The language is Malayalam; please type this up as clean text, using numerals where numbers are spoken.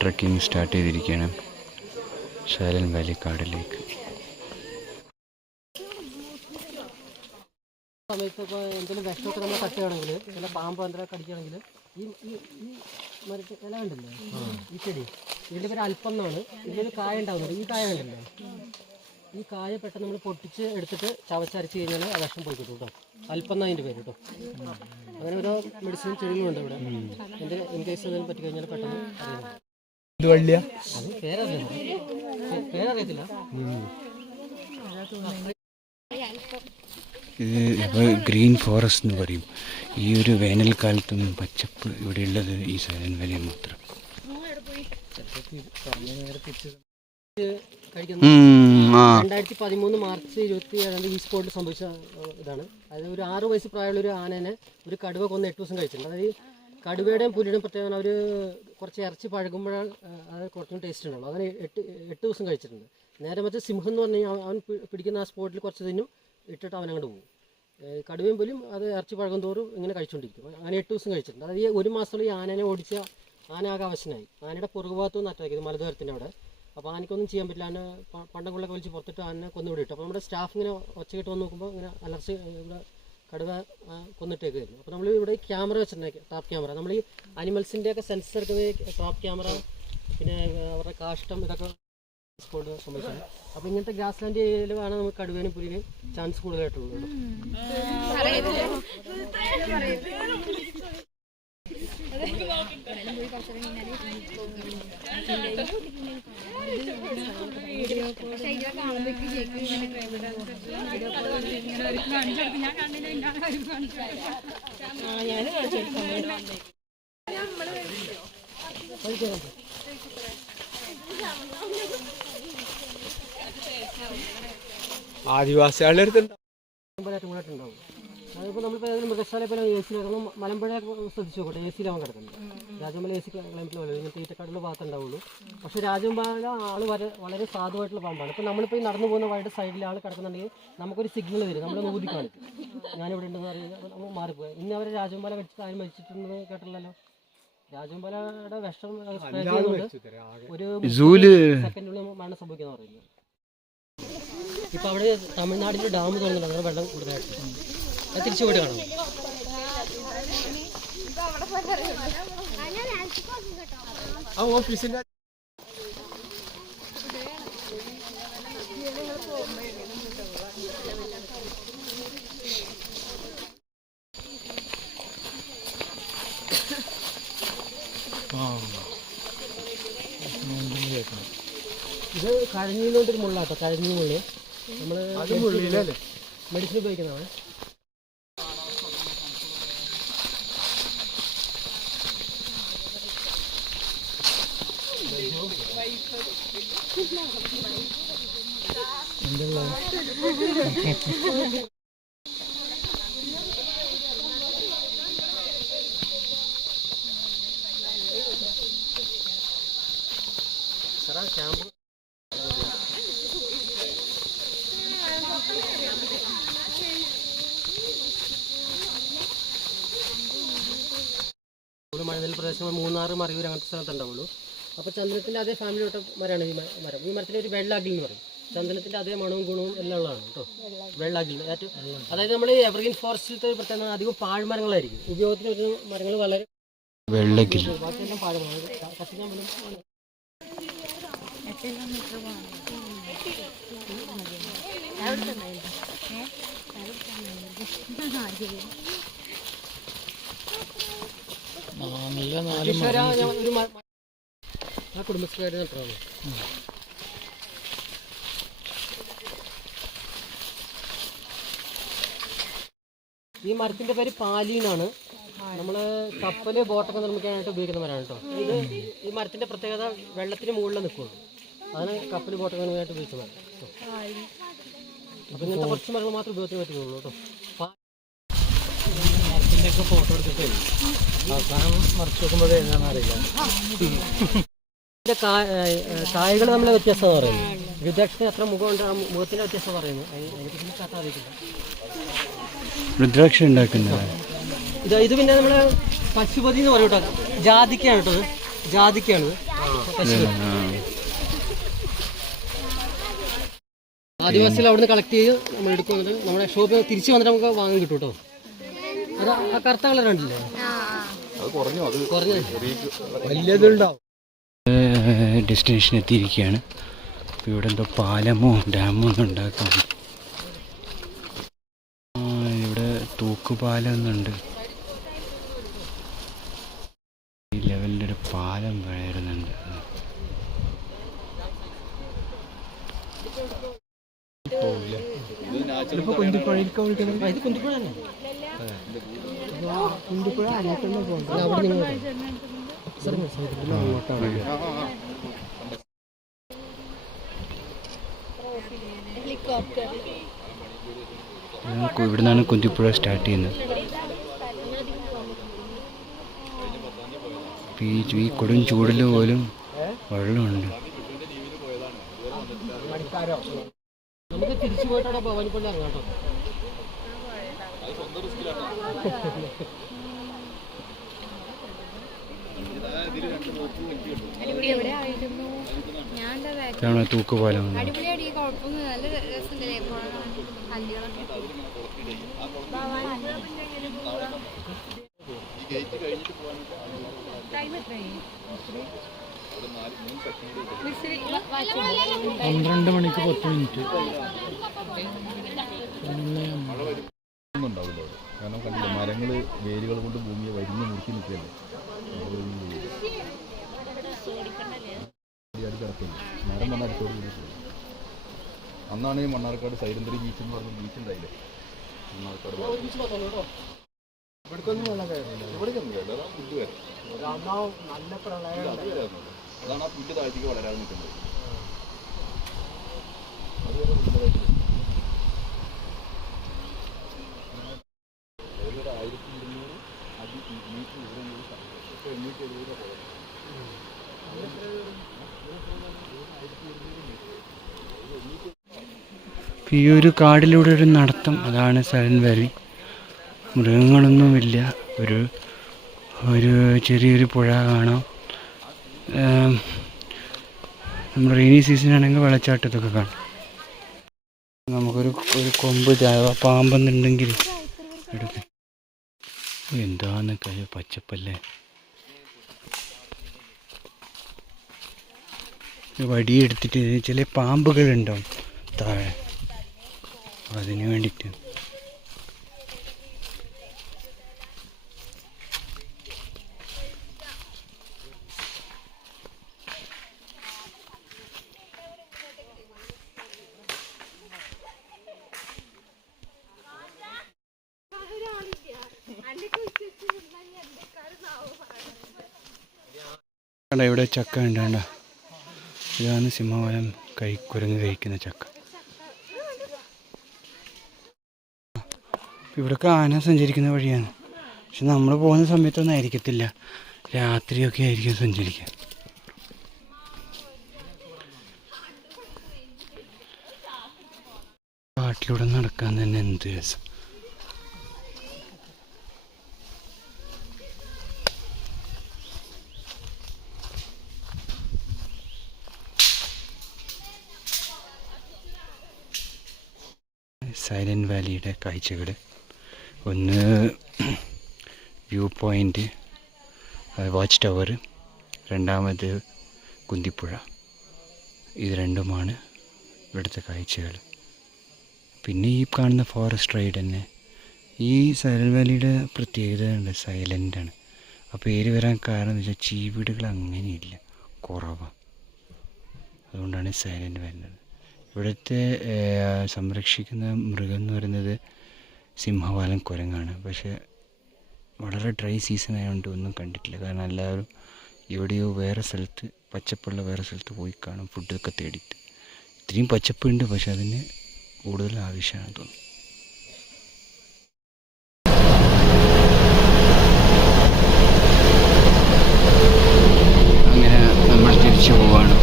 ട്രക്കിംഗ് സ്റ്റാർട്ട് ചെയ്തിരിക്കുകയാണ് സൈലന്റ് വാലി കാടിലേക്ക്. സമയത്ത് ഇപ്പോൾ എന്തെങ്കിലും വിഷമൊക്കെ നമ്മൾ തട്ടുകയാണെങ്കിൽ ചില പാമ്പ് എന്തെങ്കിലും കടിക്കുകയാണെങ്കിൽ ഈ ഈ ഈ മരത്തിൽ ഇല കണ്ടില്ലേ, ഈ ചെടി ഇതിൻ്റെ പേര് അല്പം എന്നാണ്. ഇതിലൊരു കായ ഉണ്ടാകുന്നത്. ഈ കായ കണ്ടില്ലേ, ഈ കായ പെട്ടെന്ന് നമ്മൾ പൊട്ടിച്ച് എടുത്തിട്ട് ചവച്ചരച്ച് കഴിഞ്ഞാൽ ആ വിഷം പോയി കിട്ടും കേട്ടോ. അല്പം എന്നാ അതിൻ്റെ പേര് കേട്ടോ. അങ്ങനെ ഓരോ മെഡിസിൻ ചെടികളുണ്ട് ഇവിടെ. എൻ്റെ ഇൻകേസ് എന്തെങ്കിലും പറ്റി കഴിഞ്ഞാൽ പെട്ടെന്ന് അറിയാം. അത് പേരറിയത്തില്ല. ഇത് ഗ്രീൻ ഫോറസ്റ്റ് എന്ന് പറയും. ഈ ഒരു വേനൽക്കാലത്തൊന്നും പച്ചപ്പ് ഇവിടെയുള്ളത് ഈ സൈലന്റ് വാലിയിൽ മാത്രം. 2013 മാർച്ച് 27 ഈ സ്പോട്ടിൽ സംഭവിച്ച ഇതാണ്. അതായത് ഒരു 6 വയസ്സ് പ്രായമുള്ള ഒരു ആനേനെ ഒരു കടുവ കൊന്ന് 8 ദിവസം കഴിച്ചിട്ടുണ്ട്. അതായത് കടുവയുടെയും പുലിയുടെയും പ്രത്യേകത അവർ കുറച്ച് ഇറച്ചി പഴകുമ്പോഴാണ് അത് കുറച്ചും ടേസ്റ്റ് ഉണ്ടാവുള്ളൂ. അങ്ങനെ 8 ദിവസം കഴിച്ചിട്ടുണ്ട്. നേരെ മറ്റേ സിംഹം എന്ന് പറഞ്ഞു കഴിഞ്ഞാൽ അവൻ പിടിക്കുന്ന ആ സ്പോട്ടിൽ കുറച്ച് തിന്നും ഇട്ടിട്ട് അവൻ അങ്ങോട്ട് പോകും. കടുവയും പോലും അത് ഇറച്ചി പഴകും തോറും ഇങ്ങനെ കഴിച്ചുകൊണ്ടിരിക്കും. അങ്ങനെ 8 ദിവസം കഴിച്ചിട്ടുണ്ട്. അതായത് ഈ 1 മാസത്തോളം ഈ ആനേനെ ഓടിച്ച ആന ആകെ അവശനായി. ആനയുടെ പുറകുഭാഗത്തു നിന്ന് അറ്റാക്കിയത് മലദ്വാരത്തിൻ്റെ അവിടെ. അപ്പോൾ ആനയ്ക്കൊന്നും ചെയ്യാൻ പറ്റില്ല. ആന പണ്ടങ്ങളിലൊക്കെ വലിച്ച് പുറത്തിട്ട് ആനനെ കൊന്നുകൂടി ഇട്ടു. അപ്പോൾ നമ്മുടെ സ്റ്റാഫ് ഇങ്ങനെ ഒച്ചകിട്ട് വന്ന് നോക്കുമ്പോൾ ഇങ്ങനെ അലർച്ച ഇവിടെ കടുവ കൊന്നിട്ടേക്കായിരുന്നു. അപ്പോൾ നമ്മൾ ഇവിടെ ക്യാമറ വെച്ചിട്ടുണ്ട്, ട്രാപ്പ് ക്യാമറ. നമ്മൾ ഈ അനിമൽസിൻ്റെയൊക്കെ സെൻസർ എടുക്കുന്നത് ട്രാപ്പ് ക്യാമറ, പിന്നെ അവരുടെ കാഷ്ടം, ഇതൊക്കെ സ്പോട്ട് സംഭവിച്ചത്. അപ്പോൾ ഇങ്ങനത്തെ ഗ്രാസ് ലാൻഡ് ഏരിയയിൽ വേണം നമുക്ക് കടുവേനും പുലിനും ചാൻസ് കൂടുതലായിട്ടുള്ളത്. ആദിവാസികളുടെ അടുത്തുണ്ടാവും. അതിപ്പോൾ നമ്മളിപ്പോൾ ഏതെങ്കിലും മൃഗശാല പോലെ എ സി കിടക്കണം. മലമ്പുഴ ശ്രദ്ധിച്ചു നോക്കട്ടെ, എ സിയിലാവാൻ കിടക്കുന്നത്. രാജമല എ സി ക്ലൈമറ്റിൽ പോലെ ഇങ്ങനത്തെ ഈറ്റക്കാടുള്ള ഭാഗത്തുണ്ടാവുള്ളൂ. പക്ഷേ രാജമല വളരെ സാധുവായിട്ടുള്ള പാമ്പാണ്. ഇപ്പോൾ നമ്മളിപ്പോൾ ഈ നടന്നു പോകുന്ന വഴിയുടെ സൈഡിൽ ആൾ കിടക്കുന്നുണ്ടെങ്കിൽ നമുക്കൊരു സിഗ്നൽ തരും, നമ്മളൊന്ന് ഊതി കാണിക്കും ഞാനിവിടെ ഉണ്ടെന്ന് അറിയില്ല, നമ്മൾ മാറിപ്പോയി. ഇന്ന് അവർ രാജമല കടിച്ചിട്ട് ആരും മരിച്ചിട്ടുണ്ടെന്ന് കേട്ടില്ലല്ലോ. രാജമലയുടെ വിഷം സ്പ്രേ ചെയ്യുന്നുണ്ട്. ഒരു സെക്കൻഡിനുള്ളിൽ മരണം സംഭവിക്കുന്ന പറയുന്നത്. ഇപ്പോൾ അവിടെ തമിഴ്നാടിൻ്റെ ഡാം തോന്നുന്നുണ്ട്, അങ്ങനെ വെള്ളം കൂടുതലായിട്ട്. അത് തിരിച്ചു പോയിട്ട് കാണാം. ഓഫീസിൻ്റെ ഇത് കഴഞ്ഞിലോട്ടൊരു മുള്ളാട്ടോ, കഴഞ്ഞി മുള്ളി. നമ്മൾ മെഡിസിൻ ഉപയോഗിക്കുന്നതാണ്. ക്യാമ്പ് മഴനെൽ പ്രദേശങ്ങൾ മൂന്നാർ, മറയൂർ അങ്ങനത്തെ സ്ഥലത്തുണ്ടാവുള്ളൂ. അപ്പോൾ ചന്ദനത്തിൻ്റെ അതേ ഫാമിലി തൊട്ട മരമാണ് ഈ മരം. ഈ മരത്തിന് ഒരു വെള്ളാഗിൽ എന്ന് പറയും. ചന്ദനത്തിൻ്റെ അതേ മണവും ഗുണവും എല്ലാം ഉള്ളതാണ് കേട്ടോ വെള്ളാഗിൽ. ഏറ്റവും അതായത് നമ്മൾ ഈ എവർഗ്രീൻ ഫോറസ്റ്റിലത്തെ ഒരു പ്രത്യേകത അധികം പാഴ്മരങ്ങളായിരിക്കും ഉപയോഗത്തിന് വരുന്ന മരങ്ങൾ. വളരെ ബാക്കിയെല്ലാം പാഴ്മരങ്ങൾ കത്തിക്കാൻ പോലും. കുടുംബശ്രീയായിട്ട് നട്ടതാണ്. ഈ മരത്തിന്റെ പേര് പാലീനാണ്. നമ്മൾ കപ്പല് ബോട്ടൊക്കെ നിർമ്മിക്കാനായിട്ട് ഉപയോഗിക്കുന്ന മരമാണ് കേട്ടോ. ഇത് ഈ മരത്തിന്റെ പ്രത്യേകത വെള്ളത്തിന് മുകളിൽ നിൽക്കുള്ളൂ. അതാണ് കപ്പല് ബോട്ടൊക്കെ നിർമ്മിക്കാനായിട്ട് ഉപയോഗിച്ച മരം. അപ്പം ഇങ്ങനത്തെ കുറച്ച് മരങ്ങൾ മാത്രമേ ഉപയോഗിക്കാൻ പറ്റുള്ളൂ കേട്ടോ. മരത്തിൻ്റെ ഒക്കെ ഫോട്ടോ എടുത്തിട്ട് അവസാനം മറിച്ച് നോക്കുമ്പോൾ എന്താണെന്ന് അറിയില്ല. ഇതിൻ്റെ കായകൾ നമ്മളെ വ്യത്യാസം പറയുന്നത്. രുദ്രാക്ഷത്തിന് എത്ര മുഖമുണ്ട്, ആ മുഖത്തിൻ്റെ വ്യത്യാസം പറയുന്നത് അതിനെക്കുറിച്ച് കഥ അറിയിക്കില്ല. രുദ്രാക്ഷ ഉണ്ടാക്കുന്നത് ഇത് പിന്നെ നമ്മൾ പശുപതി എന്ന് പറയും കേട്ടോ. ജാതിക്കയാണ് കേട്ടോ, ജാതിക്കയാണ്. ആദിവാസികൾ അവിടുന്ന് കളക്ട് ചെയ്ത് നമ്മൾ എടുക്കുന്നത് നമ്മുടെ ഷോപ്പിൽ തിരിച്ച് വന്നിട്ട് നമുക്ക് വാങ്ങാൻ കിട്ടും കേട്ടോ. അത് ആ കറുത്ത കളർ കണ്ടില്ലേ, വലിയതുണ്ടാവും. ഡെസ്റ്റിനേഷൻ എത്തിയിരിക്കുകയാണ്. അപ്പോൾ ഇവിടെ എന്തോ പാലമോ ഡാമോ ഒന്നും ഉണ്ടാക്കാം. ഇവിടെ തൂക്കുപാലം ഒന്നുണ്ട്. ഈ ലെവലിൻ്റെ ഒരു പാലം വരുന്നുണ്ട്. ഇവിടെ നിന്നാണ് കുന്തിപ്പുഴ സ്റ്റാർട്ട് ചെയ്യുന്നത്. ഈ കൊടും ചൂടിൽ പോലും വെള്ളമുണ്ട്. നമുക്ക് തിരിച്ചു പോയിട്ടാണ് ഭവാനിപ്പള്ളി ഇറങ്ങാം കേട്ടോ. തൂക്കുപാലം പന്ത്രണ്ട് മണിക്ക് 10 മിനിറ്റ്. ഉണ്ടാവില്ല അവിടെ, കാരണം കണ്ടില്ല മരങ്ങൾ വേരുകൾ കൊണ്ട് ഭൂമിയെ വരിഞ്ഞ് മുറുക്കി നിൽക്കുകയല്ലേ. കിടക്കില്ല, മരം വന്ന് അടുത്തോട് അന്നാണ് ഈ മണ്ണാർക്കാട് സൈലന്ത്രി ബീച്ച് എന്ന് പറഞ്ഞ ബീച്ച് ഉണ്ടായില്ലേ. മണ്ണാർക്കാട് അതാണ് ആ പുല്ല് താഴ്ത്തിക്ക് വളരാതെ നിൽക്കുന്നത്. ഈ ഒരു കാടിലൂടെ ഒരു നടത്തം, അതാണ് സൈലന്റ് വാലി. മൃഗങ്ങളൊന്നുമില്ല. ഒരു ചെറിയൊരു പുഴ കാണാം. നമ്മൾ റെയിനി സീസണാണെങ്കിൽ വെള്ളച്ചാട്ടത്തൊക്കെ കാണാം. നമുക്കൊരു കൊമ്പ് പാമ്പെന്നുണ്ടെങ്കിൽ എടുക്കാം. എന്താന്നൊക്കെ പച്ചപ്പല്ലേ. വടിയെടുത്തിട്ട് ചില പാമ്പുകളുണ്ടാവും താഴെ, അതിന് വേണ്ടിയിട്ട്. ഇവിടെ ചക്ക ഉണ്ടാണ്ട, ഇതാണ് സിംഹവാലൻ കുരങ്ങ് കഴിക്കുന്ന ചക്ക. ഇവിടെയൊക്കെ ആന സഞ്ചരിക്കുന്ന വഴിയാണ്. പക്ഷെ നമ്മൾ പോകുന്ന സമയത്തൊന്നും ആയിരിക്കത്തില്ല, രാത്രിയൊക്കെ ആയിരിക്കും സഞ്ചരിക്കുക. കാട്ടിലൂടെ നടക്കാൻ തന്നെ എന്ത് രസം. സൈലന്റ് വാലിയുടെ കാഴ്ചകൾ, ഒന്ന് വ്യൂ പോയിൻ്റ്, വാച്ച് ടവർ, രണ്ടാമത് കുന്തിപ്പുഴ. ഇത് രണ്ടുമാണ് ഇവിടുത്തെ കാഴ്ചകൾ. പിന്നെ ഈ കാണുന്ന ഫോറസ്റ്റ് റൈഡ് തന്നെ. ഈ സൈലന്റ് വാലിയുടെ പ്രത്യേകത ഉണ്ട്, സൈലൻ്റാണ്. ആ പേര് വരാൻ കാരണം എന്ന് വെച്ചാൽ ചീവീടുകൾ അങ്ങനെയില്ല, കുറവാണ്. അതുകൊണ്ടാണ് സൈലന്റ് വാലി. ഇവിടുത്തെ സംരക്ഷിക്കുന്ന മൃഗം എന്ന് പറയുന്നത് സിംഹവാലൻ കുരങ്ങാണ്. പക്ഷേ വളരെ ഡ്രൈ സീസൺ ആയതുകൊണ്ട് ഒന്നും കണ്ടിട്ടില്ല. കാരണം എല്ലാവരും എവിടെയോ വേറെ സ്ഥലത്ത്, പച്ചപ്പുള്ള വേറെ സ്ഥലത്ത് പോയി കാണും ഫുഡൊക്കെ തേടിയിട്ട്. ഇത്രയും പച്ചപ്പുണ്ട്, പക്ഷെ അതിന് കൂടുതൽ ആവശ്യമാണെന്ന് തോന്നുന്നു. അങ്ങനെ നമ്മൾ തിരിച്ചു പോവാണ്.